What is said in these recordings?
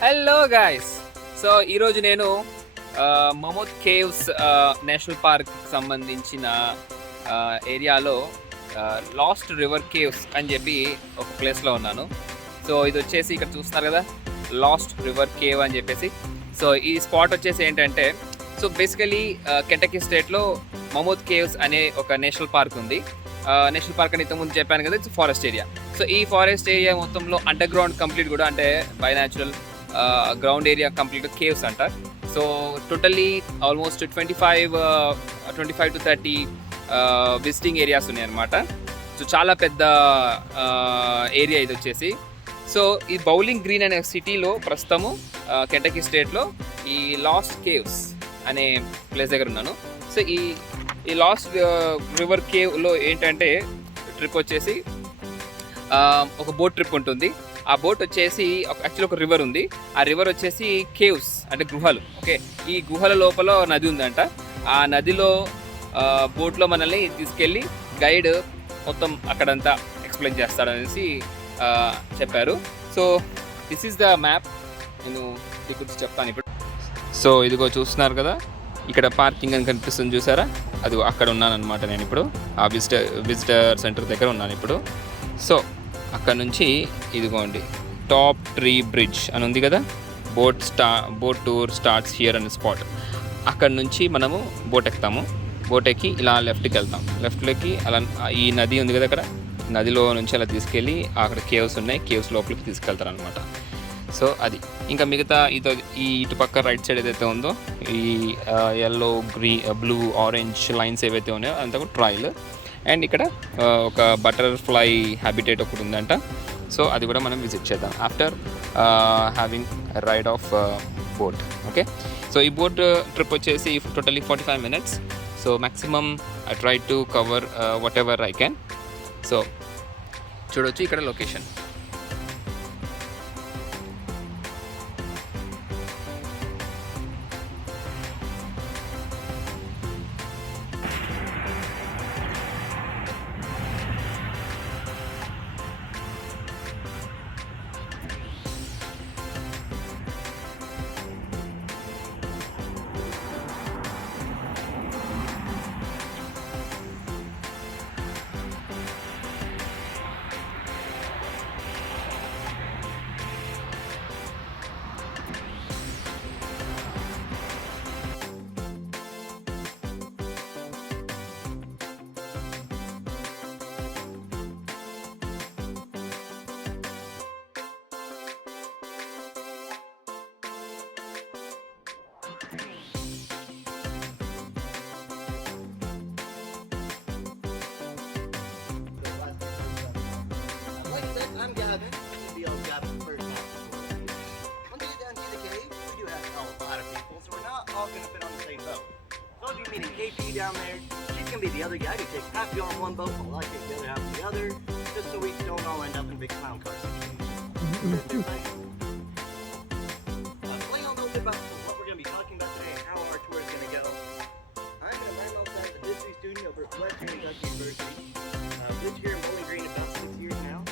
Hello guys. So ఈరోజు నేను మమోత్ కేవ్స్ నేషనల్ పార్క్ సంబంధించిన ఏరియాలో లాస్ట్ రివర్ కేవ్స్ అని చెప్పి ఒక ప్లేస్లో ఉన్నాను. సో ఇది వచ్చేసి ఇక్కడ చూస్తున్నారు కదా, లాస్ట్ రివర్ కేవ్ అని చెప్పేసి. సో ఈ స్పాట్ వచ్చేసి ఏంటంటే, సో బేసికలీ కెంటకీ స్టేట్లో మమోత్ కేవ్స్ అనే ఒక నేషనల్ పార్క్ ఉంది. నేషనల్ పార్క్ అని ఇంతకుముందు చెప్పాను కదా, ఇట్స్ ఫారెస్ట్ ఏరియా. సో ఈ ఫారెస్ట్ ఏరియా మొత్తంలో అండర్ గ్రౌండ్ కంప్లీట్ కూడా, అంటే by natural ground area complete caves అంటారు. So totally almost 25 to 30 visiting areas ఉన్నాయి అన్నమాట. సో చాలా పెద్ద ఏరియా ఇది వచ్చేసి. సో ఈ బౌలింగ్ గ్రీన్ అనే సిటీలో ప్రస్తుతము కెంటకీ స్టేట్లో ఈ లాస్ట్ కేవ్స్ అనే ప్లేస్ దగ్గర ఉన్నాను. సో ఈ లాస్ట్ రివర్ కేవ్లో ఏంటంటే ట్రిప్ వచ్చేసి ఒక బోట్ ట్రిప్ ఉంటుంది. ఆ బోట్ వచ్చేసి యాక్చువల్లీ ఒక రివర్ ఉంది. ఆ రివర్ వచ్చేసి కేవ్స్ అంటే గుహలు. ఓకే, ఈ గుహల లోపల నది ఉందంట. ఆ నదిలో బోట్లో మనల్ని తీసుకెళ్ళి గైడ్ మొత్తం అక్కడంతా ఎక్స్ప్లెయిన్ చేస్తాడనేసి చెప్పారు. So this is the map. నేను దీని గురించి చెప్తాను ఇప్పుడు. సో ఇదిగో చూస్తున్నారు కదా, ఇక్కడ పార్కింగ్ అని కనిపిస్తుంది చూసారా, అది అక్కడ ఉన్నాను అనమాట. నేను ఇప్పుడు ఆ విజిటర్ సెంటర్ దగ్గర ఉన్నాను ఇప్పుడు. సో అక్కడ నుంచి ఇదిగోండి, టాప్ ట్రీ బ్రిడ్జ్ అని ఉంది కదా, బోట్ టూర్ స్టార్ట్స్ హియర్ అనే స్పాట్. అక్కడ నుంచి మనము బోట్ ఎక్కుతాము. బోట్ ఎక్కి ఇలా లెఫ్ట్కి వెళ్తాం. లెఫ్ట్లోకి అలా ఈ నది ఉంది కదా, అక్కడ నదిలో నుంచి అలా తీసుకెళ్ళి అక్కడ కేవ్స్ ఉన్నాయి, కేవ్స్ లోపలికి తీసుకెళ్తారు అనమాట. సో అది ఇంకా మిగతా ఈ ఇటుపక్క రైట్ సైడ్ ఏదైతే ఉందో, ఈ ఎల్లో బ్లూ ఆరెంజ్ లైన్స్ ఏవైతే ఉన్నాయో అంతా కూడా ట్రైల్. అండ్ ఇక్కడ ఒక బటర్ఫ్లై హ్యాబిటేట్ ఒకటి ఉందంట. సో అది కూడా మనం విజిట్ చేద్దాం after having ride of boat. Okay, so ఈ బోట్ ట్రిప్ వచ్చేసి totally 45 minutes. So maximum I try to cover whatever I can. So చూడొచ్చు ఇక్కడ location. I'm Gavin. The old Gavin first half. Once you get down to the cave, we do have a lot of people, so we're not all going to fit on the same boat. So if you're meeting KP down there, she's going to be the other guy who takes half you on one boat while I take the other half on the other, just so we don't all end up in big clown car situations. Tell you a little bit about what we're going to be talking about today and how our tour is going to go. I'm an environmental science and history student over at Western Kentucky University. Lived here in Bowling Green about 6 years now.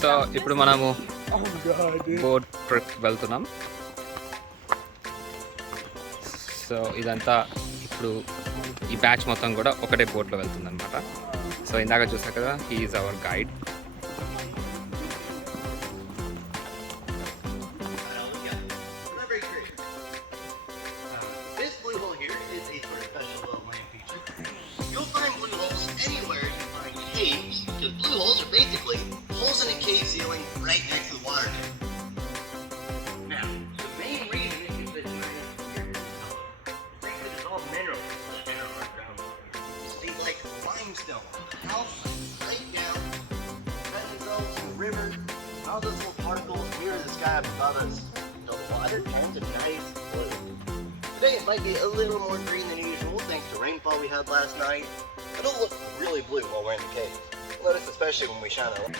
So ఇప్పుడు మనము boat trip వెళ్తున్నాం. సో ఇదంతా ఇప్పుడు ఈ బ్యాచ్ మొత్తం కూడా ఒకటే బోట్లో వెళ్తుంది అనమాట. సో ఇందాక చూసారు కదా, he is our guide. Blue holes are basically holes in a cave ceiling right next to the water tank. Now, the main reason it gets this nice weird color is because it's all minerals that enter our groundwater. Things like limestone, calcite, right down, benzones in the river, and all those little particles near the sky above us. The water turns a nice blue. Today it might be a little more green than usual thanks to rainfall we had last night. It'll look really blue while we're in the cave. Notice especially when we shine a light.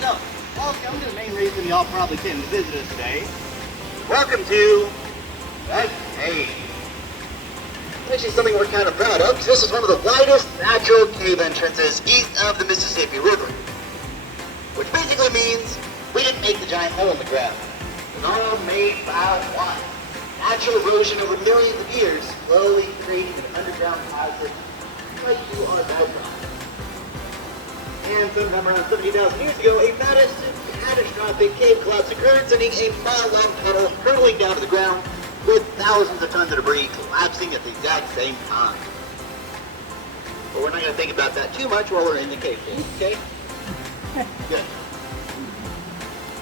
So, welcome to the main reason y'all probably came to visit us today. Welcome to the cave. Actually, something we're kind of proud of, because this is one of the widest natural cave entrances east of the Mississippi River. Which basically means we didn't make the giant hole in the ground. It was all made by water. Natural erosion over millions of years, slowly creating an underground passage right to our bedrock. And sometime around 70,000 years ago, a catastrophic cave collapse occurred, sending a mile-long tunnel hurtling down to the ground with thousands of tons of debris collapsing at the exact same time. But we're not going to think about that too much while we're in the cave, okay? Good.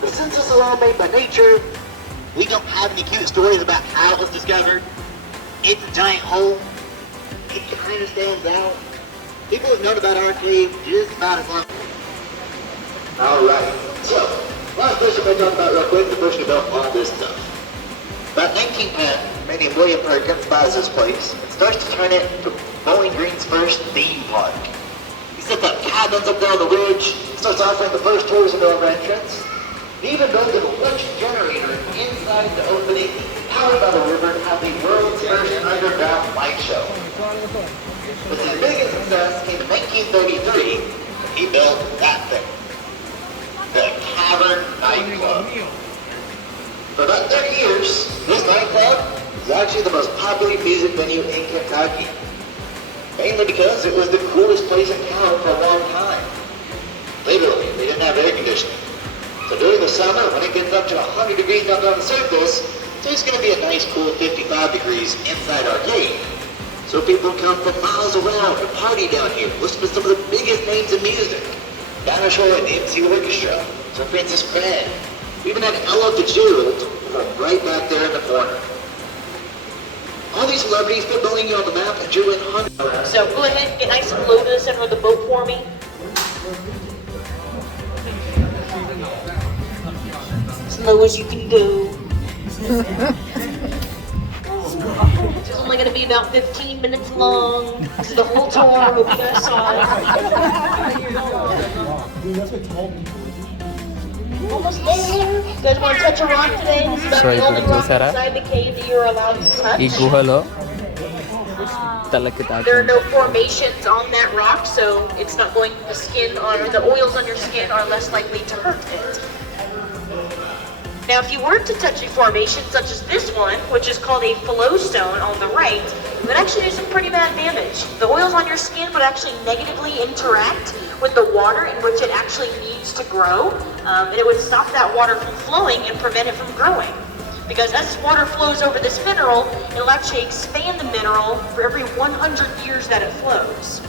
But since this is all made by nature, we don't have any cute stories about how it was discovered. It's a giant hole. It kind of stands out. People have known about our cave just about as long. Alright, so, last person we're talking about real quick, the person who built all this stuff. About 1910, man named William Perkins buys this place and starts to turn it into Bowling Green's first theme park. He sets up cabins up there on the ridge, starts offering the first tours into our entrance. He even built an electric generator inside the opening, powered by the river, to have the world's first underground light show. But his biggest success came in 1933, when he built that thing, the Cavern nightclub. For about 30 years, this nightclub was actually the most popular music venue in Kentucky. Mainly because it was the coolest place in town for a long time. Literally, they didn't have air conditioning. So during the summer, when it gets up to 100 degrees up on the surface, there's going to be a nice cool 55 degrees inside our cave. So people come from miles around and party down here, listen to some of the biggest names in music. Dinosaur and the MC Orchestra, Sir Francis Crick. We even had Ella Fitzgerald from right back there in the corner. All these celebrities put Bowling on the map and drew in hundreds. So go ahead and get nice and low to the center of the boat for me. As low as you can go. This is only going to be about 15 minutes long. This is the whole tour. I hope you guys saw it. Almost there. You guys want to touch a rock today? This is about the only rock inside the cave that you're allowed to touch. There are no formations on that rock, so it's not going to the skin, or the oils on your skin are less likely to hurt it. Now, if you were to touch a formation such as this one, which is called a flowstone on the right, it would actually do some pretty bad damage. The oils on your skin would actually negatively interact with the water in which it actually needs to grow, and it would stop that water from flowing and prevent it from growing. Because as water flows over this mineral, it'll actually expand the mineral for every 100 years that it flows.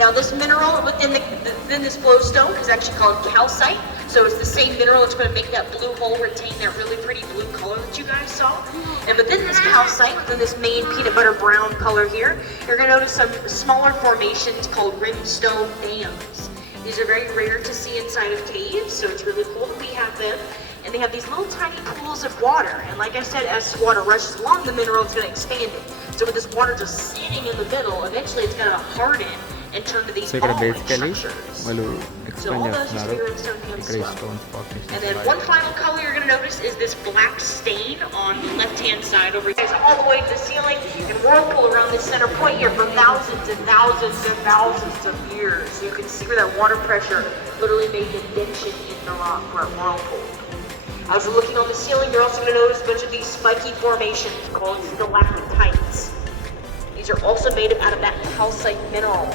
Now, this mineral within this flowstone is actually called calcite. So it's the same mineral that's going to make that blue hole retain that really pretty blue color that you guys saw. And within this calcite, within this main peanut butter brown color here, you're going to notice some smaller formations called rimstone dams. These are very rare to see inside of caves, so it's really cool that we have them. And they have these little tiny pools of water. And like I said, as water rushes along the mineral, it's going to expand it. So with this water just sitting in the middle, eventually it's going to harden and turn to these ball-like structures. So all those used to be rimstone dams as well. And then one final color you're going to notice is this black stain on the left-hand side over here. It's all the way to the ceiling and whirlpool around this center point here for thousands and thousands and thousands of years. So you can see where that water pressure literally made an indentation in the rock where it whirlpooled. As you're looking on the ceiling, you're also going to notice a bunch of these spiky formations called stalactites. These are also made out of that calcite mineral.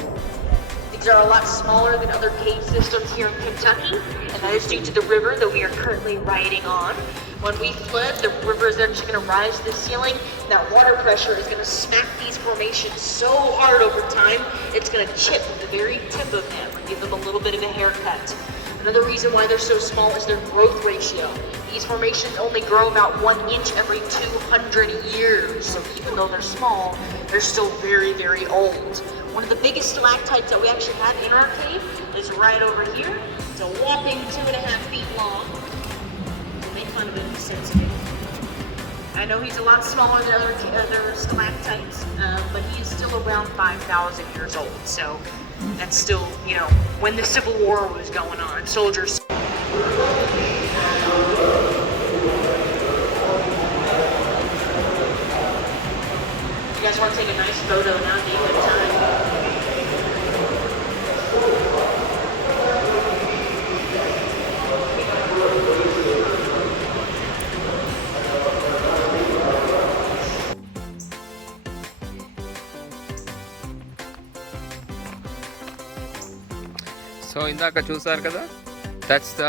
These are a lot smaller than other cave systems here in Kentucky, and that is due to the river that we are currently riding on. When we flood, the river is actually going to rise to the ceiling. That water pressure is going to smack these formations so hard over time, it's going to chip the very tip of them and give them a little bit of a haircut. Another reason why they're so small is their growth ratio. These formations only grow about 1 inch every 200 years. So even though they're small, they're still very, very old. One of the biggest stalactites that we actually have in our cave is right over here. It's a whopping 2.5 feet long. So make fun of him, he's sensitive. I know he's a lot smaller than other stalactites, but he is still around 5,000 years old. So that's still, you know, when the Civil War was going on, soldiers. You guys want to take a nice photo now? Be a good time. So ఇందాక చూసారు కదా, that's the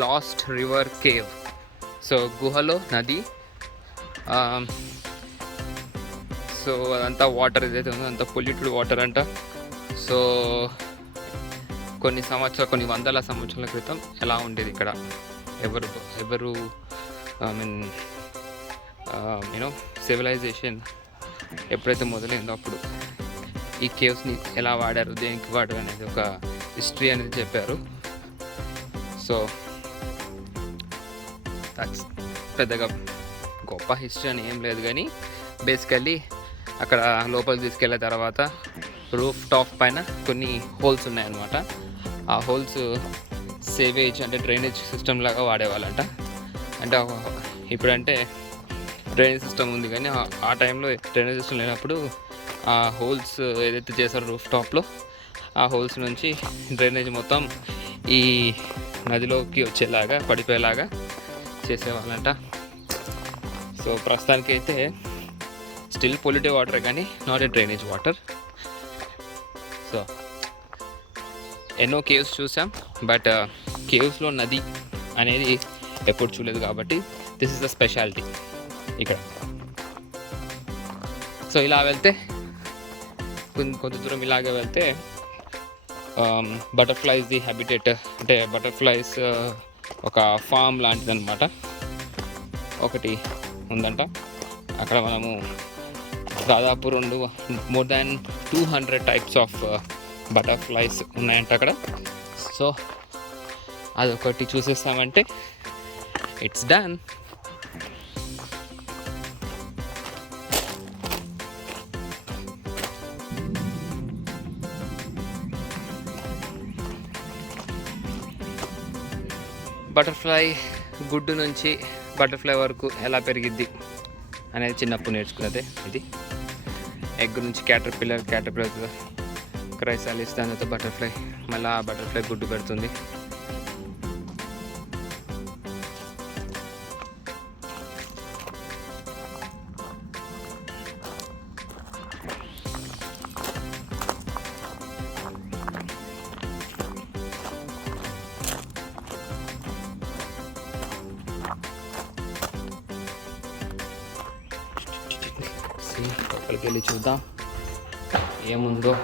last river cave. So గుహలో నది. సో అదంతా వాటర్ ఏదైతే ఉందో అంతా polluted water అంట. సో కొన్ని వందల సంవత్సరాల క్రితం ఎలా ఉండేది ఇక్కడ, ఎవరు ఐ మీన్ యూనో సివిలైజేషన్ ఎప్పుడైతే మొదలైందో అప్పుడు ఈ కేవ్స్ని ఎలా వాడారు, దేనికి వాడారు అనేది ఒక హిస్టరీ అనేది చెప్పారు. సో దట్స్ పెద్దగా గొప్ప హిస్టరీ అని ఏం లేదు, కానీ బేసికల్లీ అక్కడ లోపలికి తీసుకెళ్ళిన తర్వాత రూఫ్ టాప్ పైన కొన్ని హోల్స్ ఉన్నాయన్నమాట. ఆ హోల్స్ సేవేజ్ అంటే డ్రైనేజ్ సిస్టమ్ లాగా వాడేవాళ్ళంట. అంటే ఇప్పుడంటే డ్రైనేజ్ సిస్టమ్ ఉంది, కానీ ఆ టైంలో డ్రైనేజ్ సిస్టమ్ లేనప్పుడు ఆ హోల్స్ ఏదైతే చేశారో రూఫ్ టాప్లో, ఆ హోల్స్ నుంచి డ్రైనేజ్ మొత్తం ఈ నదిలోకి వచ్చేలాగా పడిపోయేలాగా చేసేవాళ్ళంట. సో ప్రస్తుతానికి అయితే స్టిల్ పొల్యూటెడ్ వాటర్, కానీ not a drainage water. So ఎన్నో కేవ్స్ చూసాం, బట్ కేవ్స్లో నది అనేది ఎప్పుడు చూడలేదు, కాబట్టి దిస్ ఇస్ ద స్పెషాలిటీ ఇక్కడ. సో ఇలా వెళ్తే కొంత దూరం ఇలాగే వెళ్తే బటర్ఫ్లైస్ ది హ్యాబిటేట్, అంటే బటర్ఫ్లైస్ ఒక ఫామ్ లాంటిది అనమాట ఒకటి ఉందంట. అక్కడ మనము దాదాపు more than 200 types of butterflies ఉన్నాయంట అక్కడ. సో అదొకటి చూసేస్తామంటే ఇట్స్ డన్. బటర్ఫ్లై గుడ్డు నుంచి బటర్ఫ్లై వరకు ఎలా పెరిగిద్ది అనేది చిన్నప్పుడు నేర్చుకున్నదే ఇది. ఎగ్ నుంచి క్యాటర్పిల్లర్ క్రైసాలిస్, దాని తర్వాత బటర్ఫ్లై, మళ్ళీ ఆ బటర్ఫ్లై గుడ్డు పెడుతుంది. అక్కడికి వెళ్ళి చూద్దాం ఏముందో,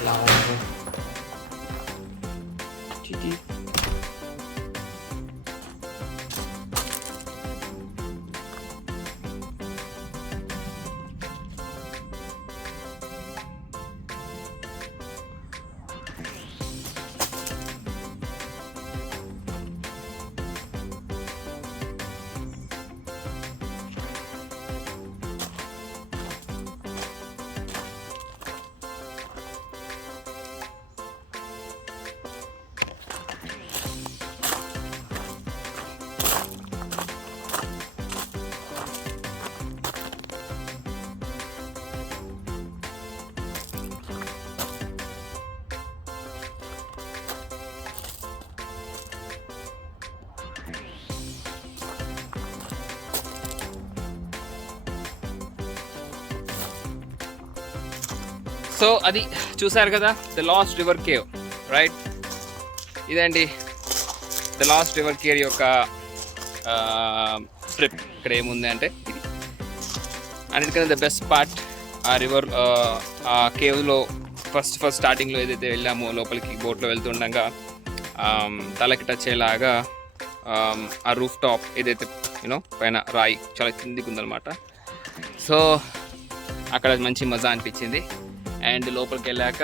ఎలా ఉందో. సో అది చూసారు కదా, the last river cave, right? ఇదండి ద లాస్ట్ రివర్ కేవ్ యొక్క ట్రిప్. ఇక్కడ ఏముంది అంటే ఇది అన్నిటికన్నా ద బెస్ట్ పార్ట్ ఆ రివర్, ఆ కేవ్లో ఫస్ట్ స్టార్టింగ్లో ఏదైతే వెళ్ళామో లోపలికి బోట్లో వెళ్తుండగా తలకి టచ్ అయ్యేలాగా ఆ రూఫ్ టాప్ ఏదైతే పైన రాయి చాలా కిందికి ఉందన్నమాట. సో అక్కడ మంచి మజా అనిపించింది. అండ్ లోపలికి వెళ్ళాక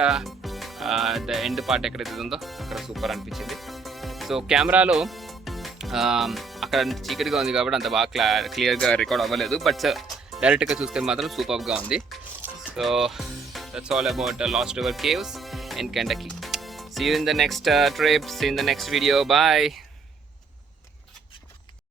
ద ఎండ్ పార్ట్ ఎక్కడైతే ఉందో అక్కడ సూపర్ అనిపించింది. సో కెమెరాలో అక్కడ చీకటిగా ఉంది కాబట్టి అంత బాగా క్లియర్గా రికార్డ్ అవ్వలేదు, బట్ డైరెక్ట్గా చూస్తే మాత్రం సూపర్గా ఉంది. So that's all about last river caves in Kentucky. See you in the next trip. See you in the next video. Bye.